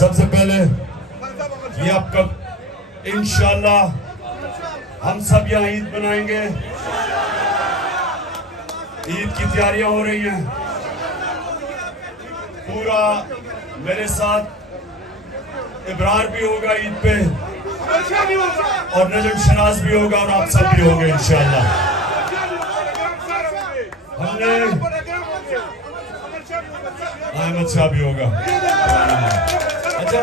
सबसे पहले ये आपका इंशाल्लाह हम सब यहाँ ईद मनाएंगे। ईद की तैयारियां हो रही हैं। पूरा मेरे साथ इब्रार भी होगा ईद पे और नजम शनाज भी होगा और आप सब भी होंगे इंशाल्लाह। हमने अहमद शाह भी होगा। अच्छा,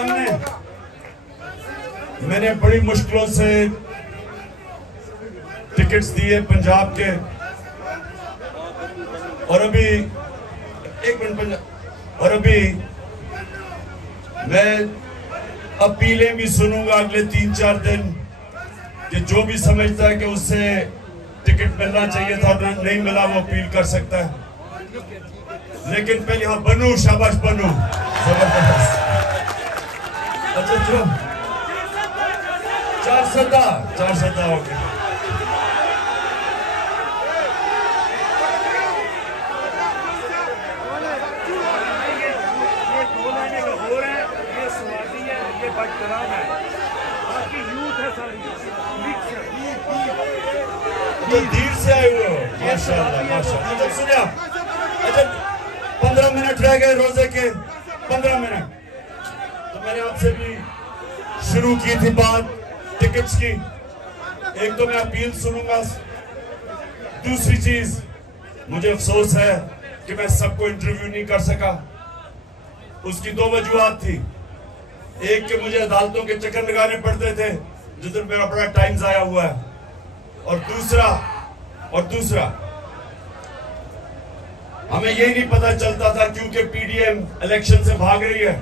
मैंने बड़ी मुश्किलों से टिकट्स दिए पंजाब के और अभी एक मिनट और अभी मैं अपीलें भी सुनूंगा अगले 3-4 दिन कि जो भी समझता है कि उससे टिकट मिलना चाहिए था और नहीं मिला वो अपील कर सकता है। लेकिन पहले यहाँ बनू, शाबाश बनू, जबरदस्त। अच्छा जो 4 हो गए। तो धीर से आए हुए हो, माशाल्लाह माशाल्लाह। अच्छा सुनिए आप, अच्छा 15 मिनट रह गए रोजे के, 15 मिनट। तो मैंने आपसे भी शुरू की थी बात टिकट्स की। एक तो मैं अपील सुनूंगा, दूसरी चीज मुझे अफसोस है कि मैं सबको इंटरव्यू नहीं कर सका। उसकी 2 वजूहात थी। एक कि मुझे अदालतों के चक्कर लगाने पड़ते थे जिधर मेरा बड़ा टाइम जाया हुआ है, और दूसरा हमें यही नहीं पता चलता था क्योंकि पीडीएम इलेक्शन से भाग रही है,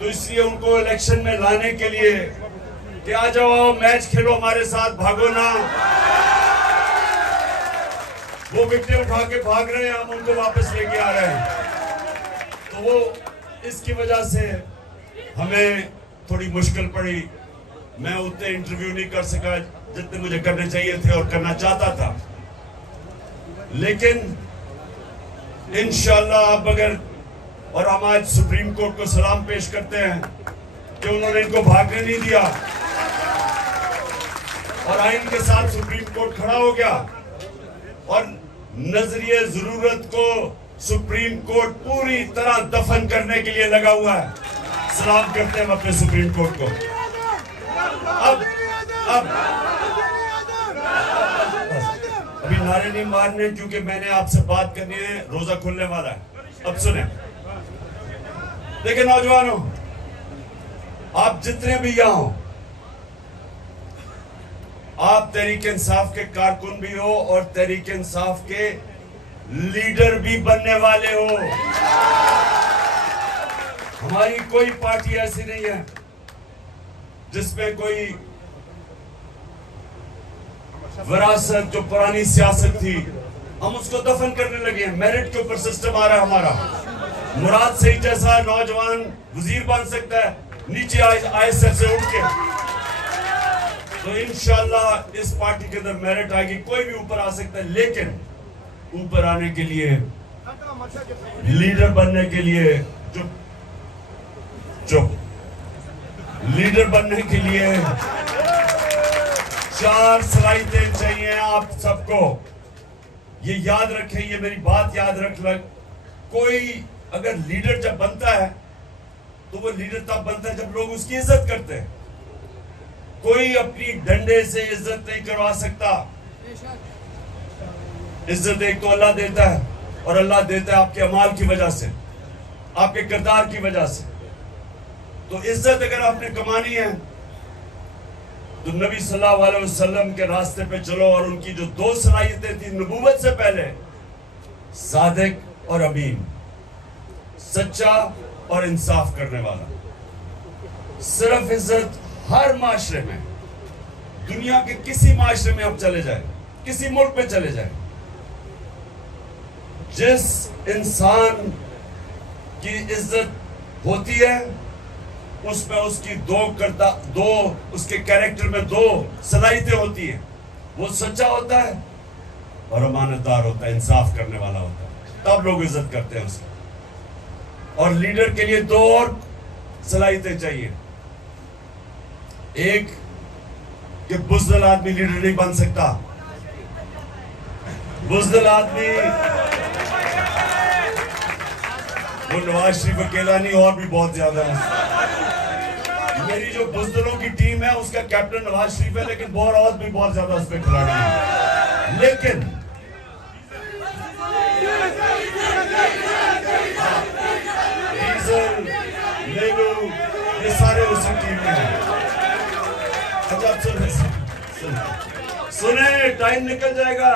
तो इसलिए उनको इलेक्शन में लाने के लिए कि आ जाओ मैच खेलो हमारे साथ, भागो ना। वो विकेट उठा के भाग रहे हैं, हम उनको वापस लेके आ रहे हैं। तो वो इसकी वजह से हमें थोड़ी मुश्किल पड़ी। मैं उतने इंटरव्यू नहीं कर सका जितने मुझे करने चाहिए थे और करना चाहता था। लेकिन इंशाल्लाह अब अगर, और हम आज सुप्रीम कोर्ट को सलाम पेश करते हैं कि उन्होंने इनको भागने नहीं दिया और आइन के साथ सुप्रीम कोर्ट खड़ा हो गया और नजरिए जरूरत को सुप्रीम कोर्ट पूरी तरह दफन करने के लिए लगा हुआ है। सलाम करते हैं अपने सुप्रीम कोर्ट को। अब अभी नारे नहीं मारने क्योंकि मैंने आपसे बात करनी है, रोजा खुलने वाला है। अब सुने, देखिए नौजवानों, आप जितने भी यहाँ हो, आप तहरीक इंसाफ के कारकुन भी हो और तहरीक इंसाफ के लीडर भी बनने वाले हो। हमारी कोई पार्टी ऐसी नहीं है जिसमें कोई विरासत जो पुरानी सियासत थी हम उसको दफन करने लगे हैं। मेरिट के ऊपर सिस्टम आ रहा है हमारा। मुराद सही जैसा नौजवान वजीर बन सकता है नीचे आईएसएफ से उठ के। तो इंशाल्लाह इस पार्टी के अंदर मेरिट आएगी, कोई भी ऊपर आ सकता है। लेकिन ऊपर आने के लिए, लीडर बनने के लिए, चुप लीडर बनने के लिए 4 सलाहियतें चाहिए आप सबको। ये याद रखें, ये मेरी बात याद रख लग। कोई अगर लीडर जब बनता है तो वो लीडर तब बनता है जब लोग उसकी इज्जत करते हैं। कोई अपनी डंडे से इज्जत नहीं करवा सकता। इज्जत एक तो अल्लाह देता है और अल्लाह देता है आपके अमाल की वजह से, आपके किरदार की वजह से। तो इज्जत अगर आपने कमानी है तो नबी सल्लल्लाहु अलैहि वसल्लम के रास्ते पे चलो। और उनकी जो 2 सलाहियतें थी नबूवत से पहले, सादिक और अमीन, सच्चा और इंसाफ करने वाला। सिर्फ इज्जत हर माशरे में, दुनिया के किसी माशरे में आप चले जाए, किसी मुल्क में चले जाए, जिस इंसान की इज्जत होती है उसमें उसकी दो उसके कैरेक्टर में 2 सलाहियतें होती है। वो सच्चा होता है और अमानतदार होता है, इंसाफ करने वाला होता है, तब लोग इज्जत करते हैं उसको। और लीडर के लिए 2 और सलाहियतें चाहिए। एक कि बुज़दिल आदमी लीडर नहीं बन सकता। बुज़दिल आदमी वो नवाज शरीफ अकेला नहीं, और भी बहुत ज्यादा है। मेरी जो बुज़दिलों की टीम है उसका कैप्टन नवाज शरीफ है, लेकिन और भी बहुत ज्यादा उस पर खिलाड़ी है। लेकिन डीजल, लेलू, ये सारे उसी टीम में हैं। अच्छा, सुने, टाइम निकल जाएगा।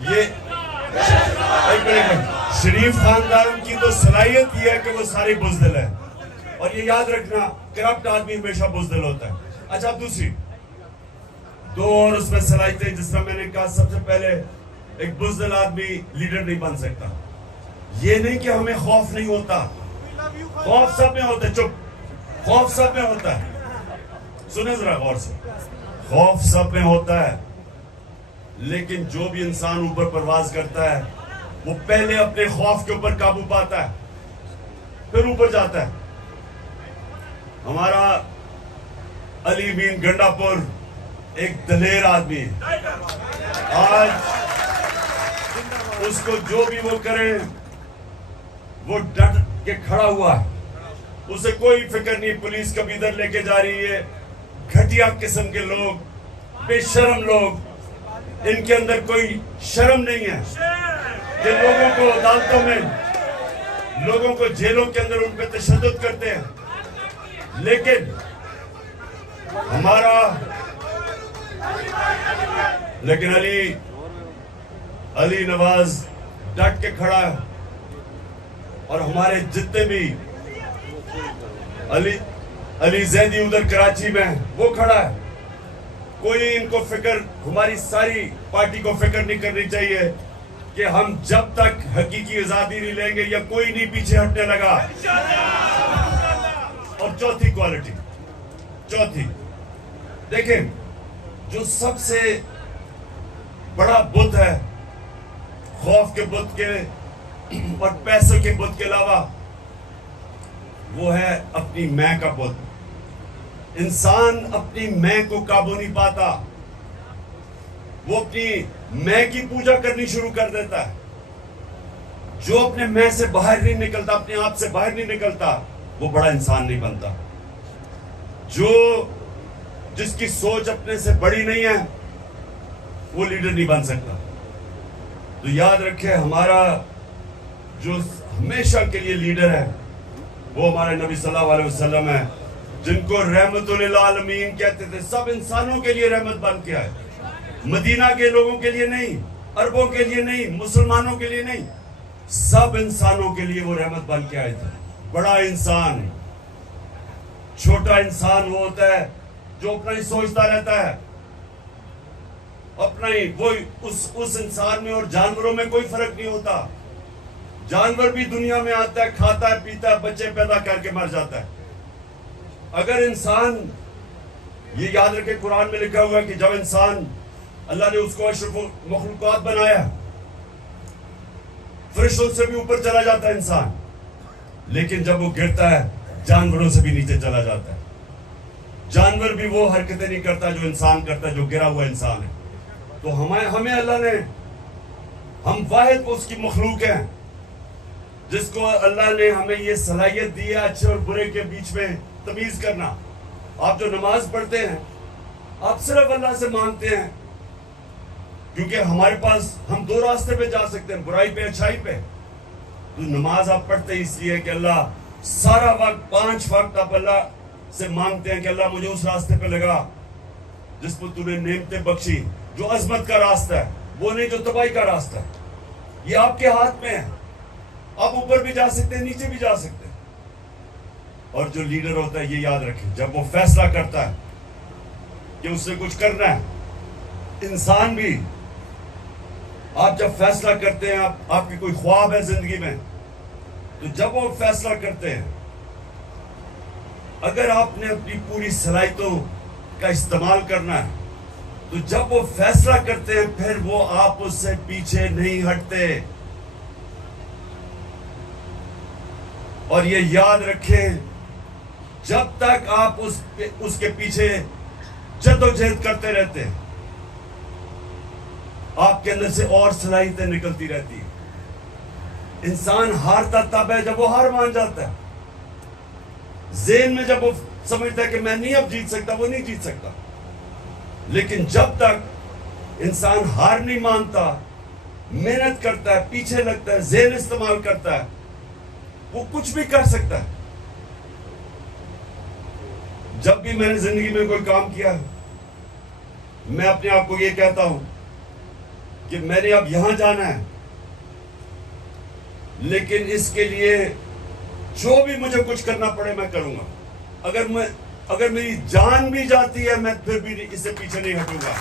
ये एक मिनट, शरीफ खानदान की तो सलाहियत ये है कि वो सारे बुज़दिल है, और ये याद रखना, करप्ट आदमी हमेशा बुज़दिल होता है। अच्छा, दूसरी दो और उसमें सलाहियतें, जिस तरह मैंने कहा, सबसे पहले एक बुज़दिल आदमी लीडर नहीं बन सकता। ये नहीं कि हमें खौफ नहीं होता, खौफ सब में होता है। चुप, खौफ सब में होता है। सुने जरा गौर से, खौफ सब में होता है, लेकिन जो भी इंसान ऊपर परवाज करता है वो पहले अपने खौफ के ऊपर काबू पाता है, फिर ऊपर जाता है। हमारा अली मीन गंडापुर एक दलेर आदमी है। आज उसको जो भी वो करे वो डट के खड़ा हुआ है, उसे कोई फिक्र नहीं पुलिस कब इधर लेके जा रही है। घटिया किस्म के लोग, बेशर्म लोग, इनके अंदर कोई शर्म नहीं है कि लोगों को अदालतों में, लोगों को जेलों के अंदर उन पर तशद्दुद करते हैं। लेकिन अली नवाज डट के खड़ा है, और हमारे जितने भी अली जैदी उधर कराची में वो खड़ा है। कोई इनको फिक्र, हमारी सारी पार्टी को फिक्र नहीं करनी चाहिए कि हम जब तक हकीकी आजादी नहीं लेंगे या कोई नहीं पीछे हटने लगा। और चौथी क्वालिटी, चौथी देखें, जो सबसे बड़ा बुत है खौफ के बुत के और पैसों के बुत के अलावा, वो है अपनी मैं का बुत। इंसान अपनी मैं को काबू नहीं पाता, वो अपनी मैं की पूजा करनी शुरू कर देता है। जो अपने मैं से बाहर नहीं निकलता, अपने आप से बाहर नहीं निकलता, वो बड़ा इंसान नहीं बनता। जिसकी सोच अपने से बड़ी नहीं है वो लीडर नहीं बन सकता। तो याद रखें, हमारा जो हमेशा के लिए लीडर है वो हमारे नबी सल्लल्लाहु अलैहि वसल्लम है, जिनको रहमतुल आलमीन कहते थे। सब इंसानों के लिए रहमत बन के आए, मदीना के लोगों के लिए नहीं, अरबों के लिए नहीं, मुसलमानों के लिए नहीं, सब इंसानों के लिए वो रहमत बन के आए थे। बड़ा इंसान, छोटा इंसान वो होता है जो अपना ही सोचता रहता है, अपना ही, वो उस इंसान में और जानवरों में कोई फर्क नहीं होता। जानवर भी दुनिया में आता है, खाता है, पीता है, बच्चे पैदा करके मर जाता है। अगर इंसान, ये याद रखे, कुरान में लिखा हुआ है कि जब इंसान, अल्लाह ने उसको अशरफुल मखलूकात बनाया, फरिश्तों से भी ऊपर चला जाता है इंसान, लेकिन जब वो गिरता है जानवरों से भी नीचे चला जाता है। जानवर भी वो हरकतें नहीं करता जो इंसान करता है, जो गिरा हुआ इंसान है। तो हमें अल्लाह ने, हम वाहिद उसकी मखलूक हैं जिसको अल्लाह ने हमें ये सलाहियत दी है अच्छे और बुरे के बीच में तमीज करना। आप जो नमाज पढ़ते हैं, आप सिर्फ अल्लाह से मांगते हैं, क्योंकि हमारे पास, हम दो रास्ते पे जा सकते हैं, बुराई पे, अच्छाई पे। तो नमाज आप पढ़ते इसलिए कि अल्लाह, सारा वक्त 5 वक्त आप अल्लाह से मांगते हैं कि अल्लाह मुझे उस रास्ते पे लगा जिस पर तूने नेमतें बख्शी, जो अजमत का रास्ता है, वो नहीं जो तबाही का रास्ता है। ये आपके हाथ में है, आप ऊपर भी जा सकते हैं, नीचे भी जा सकते हैं। और जो लीडर होता है, ये याद रखें, जब वो फैसला करता है कि उससे कुछ करना है, इंसान भी, आप जब फैसला करते हैं, आपकी कोई ख्वाब है जिंदगी में, तो जब वो फैसला करते हैं, अगर आपने अपनी पूरी सलाहियतों का इस्तेमाल करना है, तो जब वो फैसला करते हैं, फिर वो आप उससे पीछे नहीं हटते। और ये याद रखें, जब तक आप उसके पीछे जद्दोजहद करते रहते हैं, आपके अंदर से और सलाहियतें निकलती रहती है। इंसान हारता तब है जब वो हार मान जाता है। ज़हन में जब वो समझता है कि मैं नहीं अब जीत सकता, वो नहीं जीत सकता। लेकिन जब तक इंसान हार नहीं मानता, मेहनत करता है, पीछे लगता है, ज़हन इस्तेमाल करता है, वो कुछ भी कर सकता है। जब भी मैंने जिंदगी में कोई काम किया, मैं अपने आप को ये कहता हूं कि मैंने अब यहां जाना है, लेकिन इसके लिए जो भी मुझे कुछ करना पड़े मैं करूंगा। अगर मेरी जान भी जाती है, मैं फिर भी इससे पीछे नहीं हटूंगा।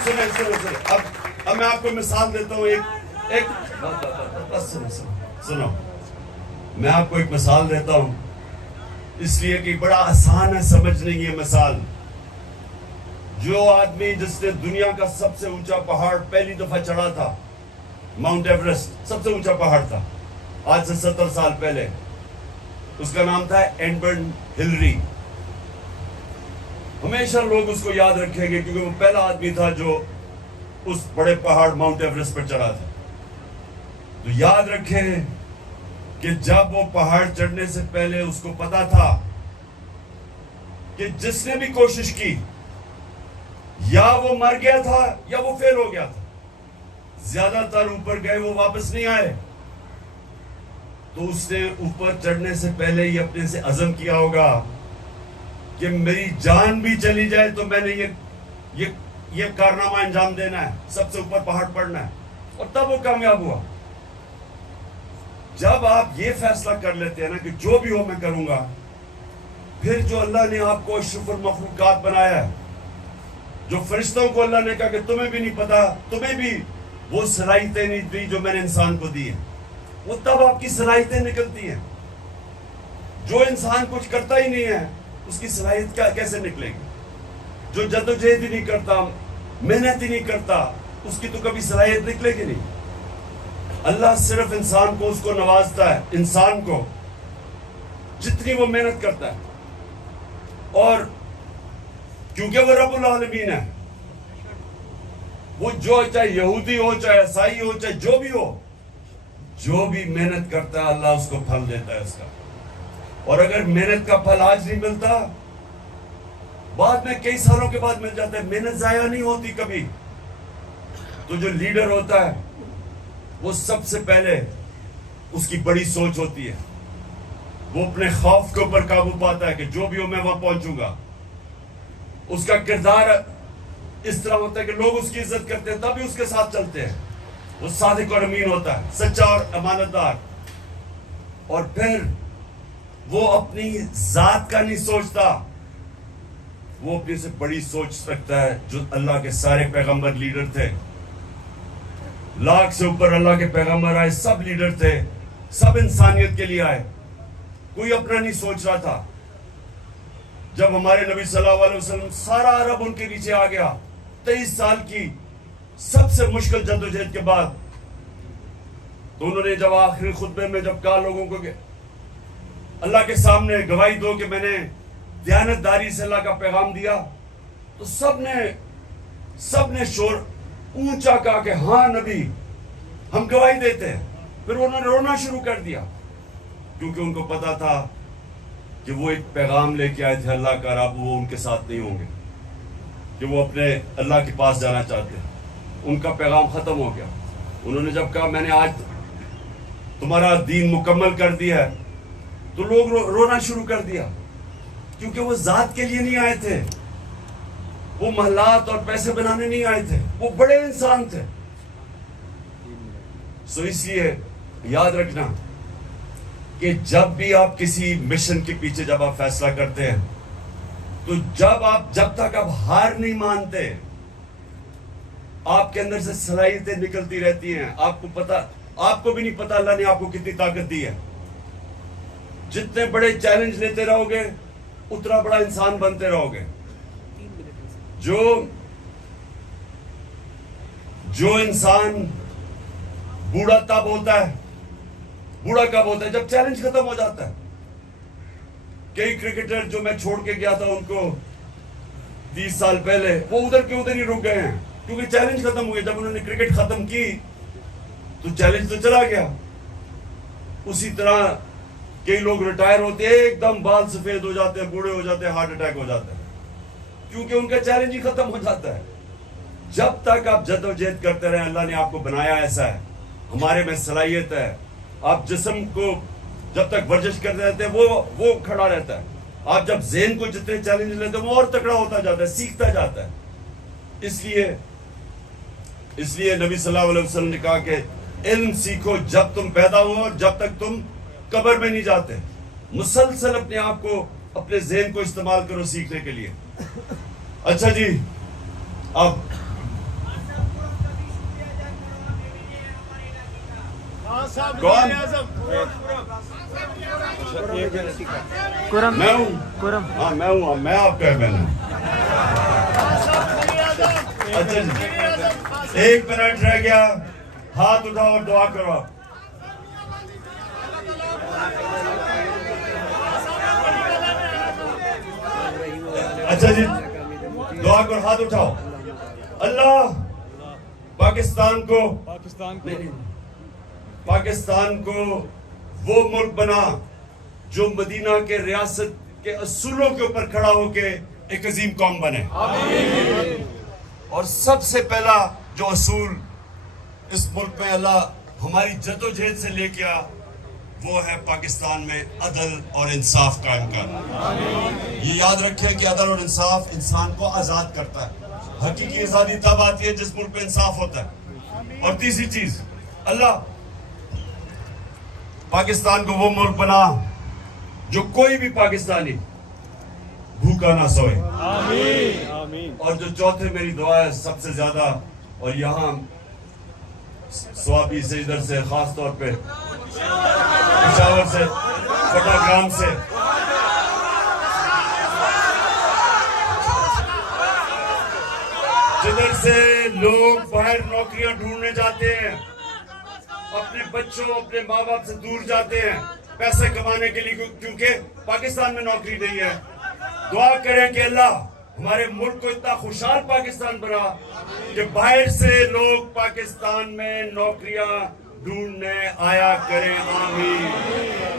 सुनो। अब मैं आपको मिसाल देता हूं। सुनो, मैं आपको एक मिसाल देता हूं, इसलिए कि बड़ा आसान है समझने की ये मिसाल। जो आदमी जिसने दुनिया का सबसे ऊंचा पहाड़ पहली दफा चढ़ा था, माउंट एवरेस्ट सबसे ऊंचा पहाड़ था, आज से 70 साल पहले, उसका नाम था एडमंड हिलरी। हमेशा लोग उसको याद रखेंगे क्योंकि वो पहला आदमी था जो उस बड़े पहाड़ माउंट एवरेस्ट पर चढ़ा था। तो याद रखें कि जब वो पहाड़ चढ़ने से पहले उसको पता था कि जिसने भी कोशिश की या वो मर गया था या वो फेल हो गया था। ज्यादातर ऊपर गए, वो वापस नहीं आए। तो उसने ऊपर चढ़ने से पहले ही अपने से अज़म किया होगा कि मेरी जान भी चली जाए तो मैंने ये कारनामा अंजाम देना है, सबसे ऊपर पहाड़ पड़ना है। और तब वो कामयाब हुआ। जब आप ये फैसला कर लेते हैं ना कि जो भी हो मैं करूंगा, फिर जो अल्लाह ने आपको अशरफुल मखलूकात बनाया है, जो फरिश्तों को अल्लाह ने कहा कि तुम्हें भी नहीं पता, तुम्हें भी वो सलाहियतें नहीं दी जो मैंने इंसान को दी है, वो तब आपकी सलाहियतें निकलती हैं। जो इंसान कुछ करता ही नहीं है, उसकी सलाहियत कैसे निकलेगी? जो जद्दोजहद ही नहीं करता, मेहनत ही नहीं करता, उसकी तो कभी सलाहियत निकलेगी नहीं। अल्लाह सिर्फ इंसान को उसको नवाजता है, इंसान को जितनी वो मेहनत करता है। और क्योंकि वो रब्बुल आलमीन है, वो जो चाहे यहूदी हो, चाहे ईसाई हो, चाहे जो भी हो, जो भी मेहनत करता है अल्लाह उसको फल देता है उसका। और अगर मेहनत का फल आज नहीं मिलता, बाद में कई सालों के बाद मिल जाता है। मेहनत जाया नहीं होती कभी। तो जो लीडर होता है वो सबसे पहले उसकी बड़ी सोच होती है, वो अपने खौफ के ऊपर काबू पाता है कि जो भी हो मैं वहां पहुंचूंगा। उसका किरदार इस तरह होता है कि लोग उसकी इज्जत करते हैं, तभी उसके साथ चलते हैं। वो सादिक और अमीन होता है, सच्चा और अमानतदार। और फिर वो अपनी जात का नहीं सोचता, वो अपने से बड़ी सोच रखता है। जो अल्लाह के सारे पैगंबर लीडर थे, लाख से ऊपर अल्लाह के पैगंबर आए, सब लीडर थे, सब इंसानियत के लिए आए, कोई अपना नहीं सोच रहा था। जब हमारे नबी सल्लल्लाहु अलैहि वसल्लम, सारा अरब उनके नीचे आ गया, 23 साल की सबसे मुश्किल जद्दोजहद के बाद, तो उन्होंने जब आखिरी खुतबे में जब कहा लोगों को कि अल्लाह के सामने गवाही दो कि मैंने दयानतदारी से अल्लाह का पैगाम दिया, तो सबने शोर ऊंचा कहा कि हाँ नबी, हम गवाही देते हैं। फिर उन्होंने रोना शुरू कर दिया, क्योंकि उनको पता था कि वो एक पैगाम लेके आए थे अल्लाह का, अब वो उनके साथ नहीं होंगे, कि वो अपने अल्लाह के पास जाना चाहते हैं। उनका पैगाम खत्म हो गया। उन्होंने जब कहा मैंने आज तुम्हारा दीन मुकम्मल कर दिया है, तो लोग रोना शुरू कर दिया, क्योंकि वो जात के लिए नहीं आए थे, वो महलात और पैसे बनाने नहीं आए थे, वो बड़े इंसान थे। सो इसलिए याद रखना कि जब भी आप किसी मिशन के पीछे जब आप फैसला करते हैं, तो जब तक आप हार नहीं मानते, आपके अंदर से सलाहियतें निकलती रहती हैं। आपको भी नहीं पता अल्लाह ने आपको कितनी ताकत दी है। जितने बड़े चैलेंज लेते रहोगे, उतना बड़ा इंसान बनते रहोगे। जो इंसान बूढ़ा तब होता है बूढ़ा कब होता है? जब चैलेंज खत्म हो जाता है। कई क्रिकेटर जो मैं छोड़ के गया था उनको 30 साल पहले, वो उधर के उधर ही रुक गए हैं, क्योंकि चैलेंज खत्म हो गया। जब उन्होंने क्रिकेट खत्म की तो चैलेंज तो चला गया। उसी तरह कई लोग रिटायर होते हैं, एकदम बाल सफेद हो जाते हैं, बूढ़े हो जाते हैं, हार्ट अटैक हो जाता है, क्योंकि उनका चैलेंज ही खत्म हो जाता है। जब तक आप जद्दोजहद करते रहे, अल्लाह ने आपको बनाया ऐसा है, हमारे में सलाहियत है। आप जिस्म को जब तक वर्जिश करते रहते हैं वो खड़ा रहता है। आप जब ज़हन को जितने चैलेंज लेते हैं वो और तगड़ा होता जाता है, सीखता जाता है। इसलिए नबी सल्लल्लाहु अलैहि वसल्लम ने कहा कि इल्म सीखो जब तुम पैदा हो और जब तक तुम कब्र में नहीं जाते। मुसलसल अपने आप को, अपने ज़हन को इस्तेमाल करो सीखने के लिए। अच्छा जी, अब कौन? मैं हूँ। हाँ मैं हूँ, मैं आपका बहन। अच्छा जी, 1 मिनट रह गया, हाथ उठाओ और दुआ करो। अच्छा जी, दुआ करो, हाथ उठाओ। अल्लाह पाकिस्तान को वो मुल्क बना जो मदीना के रियासत के असूलों के ऊपर खड़ा होके एक अजीम कौम बने। और सबसे पहला जो असूल इस मुल्क में अल्लाह हमारी जद्दोजहद से लेके आ, वो है पाकिस्तान में अदल और इंसाफ कायम करना। ये याद रखें कि अदल और इंसाफ इंसान को आजाद करता है। हकीकी आजादी तब आती है जिस मुल्क में इंसाफ होता है। और तीसरी चीज, अल्लाह पाकिस्तान को वो मुल्क बना जो कोई भी पाकिस्तानी भूखा ना सोए। आमीन। और जो चौथे मेरी दुआ है सबसे ज्यादा, और यहाँ स्वाबी से, इधर से, खास तौर पे पिशावर से, फटाग्राम से, जिधर से लोग बाहर नौकरियां ढूंढने जाते हैं, अपने बच्चों, अपने माँ बाप से दूर जाते हैं पैसे कमाने के लिए, क्योंकि पाकिस्तान में नौकरी नहीं है। दुआ करें कि अल्लाह हमारे मुल्क को इतना खुशहाल पाकिस्तान बना कि बाहर से लोग पाकिस्तान में नौकरियां ढूंढने आया करें। आमीन।